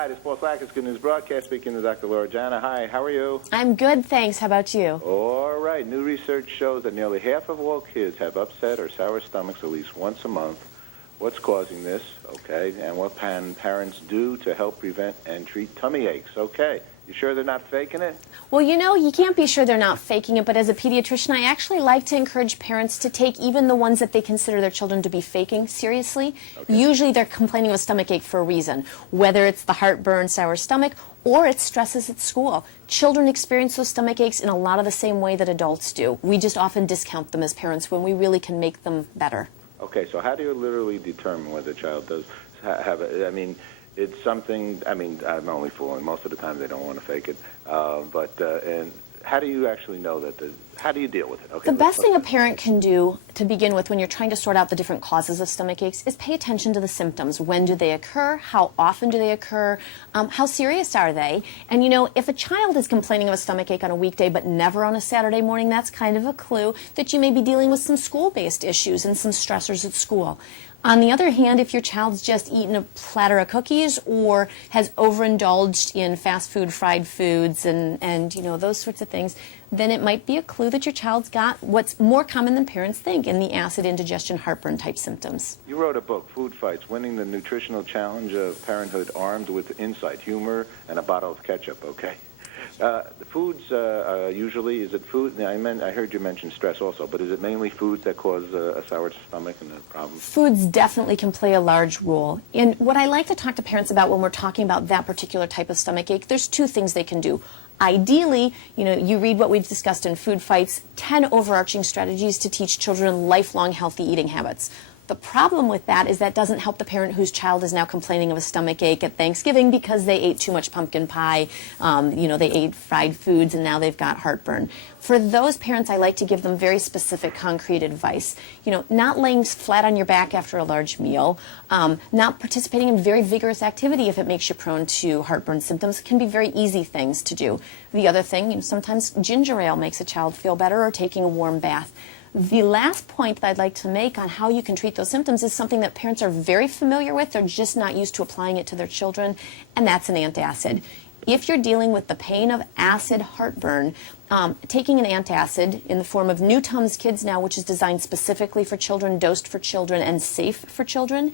Hi, this is Paul Sackis, Good News Broadcast, speaking to Dr. Laura Jana. Hi, how are you? I'm good, thanks. How about you? All right. New research shows that nearly half of all kids have upset or sour stomachs at least once a month. What's causing this? Okay. And what can parents do to help prevent and treat tummy aches? Okay. You sure they're not faking it? Well, you know, you can't be sure they're not faking it, but as a pediatrician, I actually like to encourage parents to take even the ones that they consider their children to be faking seriously. Okay. Usually they're complaining of a stomach ache for a reason, whether it's the heartburn, sour stomach, or it's stresses at school. Children experience those stomach aches in a lot of the same way that adults do. We just often discount them as parents when we really can make them better. Okay, so how do you literally determine whether a child does have it? I mean, it's something, I mean, I'm only fooling. Most of the time they don't want to fake it. And how do you actually know that? How do you deal with it? Okay, the best thing a parent can do to begin with when you're trying to sort out the different causes of stomach aches is pay attention to the symptoms. When do they occur? How often do they occur? How serious are they? And, you know, if a child is complaining of a stomach ache on a weekday but never on a Saturday morning, that's kind of a clue that you may be dealing with some school-based issues and some stressors at school. On the other hand, if your child's just eaten a platter of cookies or has overindulged in fast food, fried foods, and you know, those sorts of things, then it might be a clue that your child's got what's more common than parents think in the acid indigestion, heartburn type symptoms. You wrote a book, Food Fights, Winning the Nutritional Challenge of Parenthood Armed with Insight, Humor, and a Bottle of Ketchup, okay? The foods usually, is it food? I heard you mention stress also, but is it mainly foods that cause a sour stomach and a problem? Foods definitely can play a large role. And what I like to talk to parents about when we're talking about that particular type of stomach ache, there's two things they can do. Ideally, you know, you read what we've discussed in Food Fights, 10 overarching strategies to teach children lifelong healthy eating habits. The problem with that is that doesn't help the parent whose child is now complaining of a stomach ache at Thanksgiving because they ate too much pumpkin pie, you know, they ate fried foods and now they've got heartburn. For those parents, I like to give them very specific, concrete advice. You know, not laying flat on your back after a large meal, not participating in very vigorous activity if it makes you prone to heartburn symptoms can be very easy things to do. The other thing, you know, sometimes ginger ale makes a child feel better or taking a warm bath. The last point that I'd like to make on how you can treat those symptoms is something that parents are very familiar with. They're just not used to applying it to their children, and that's an antacid. If you're dealing with the pain of acid heartburn, taking an antacid in the form of new TUMS Kids now, which is designed specifically for children, dosed for children, and safe for children,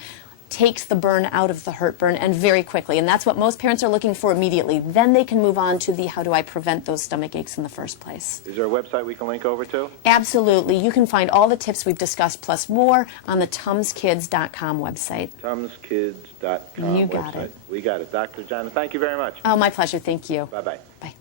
takes the burn out of the heartburn, and very quickly. And that's what most parents are looking for immediately. Then they can move on to the how do I prevent those stomach aches in the first place. Is there a website we can link over to? Absolutely. You can find all the tips we've discussed plus more on the TUMSKids.com website. TUMSKids.com You got website. it. We got it. Dr. Jana, thank you very much. Oh, my pleasure. Thank you. Bye-bye. Bye.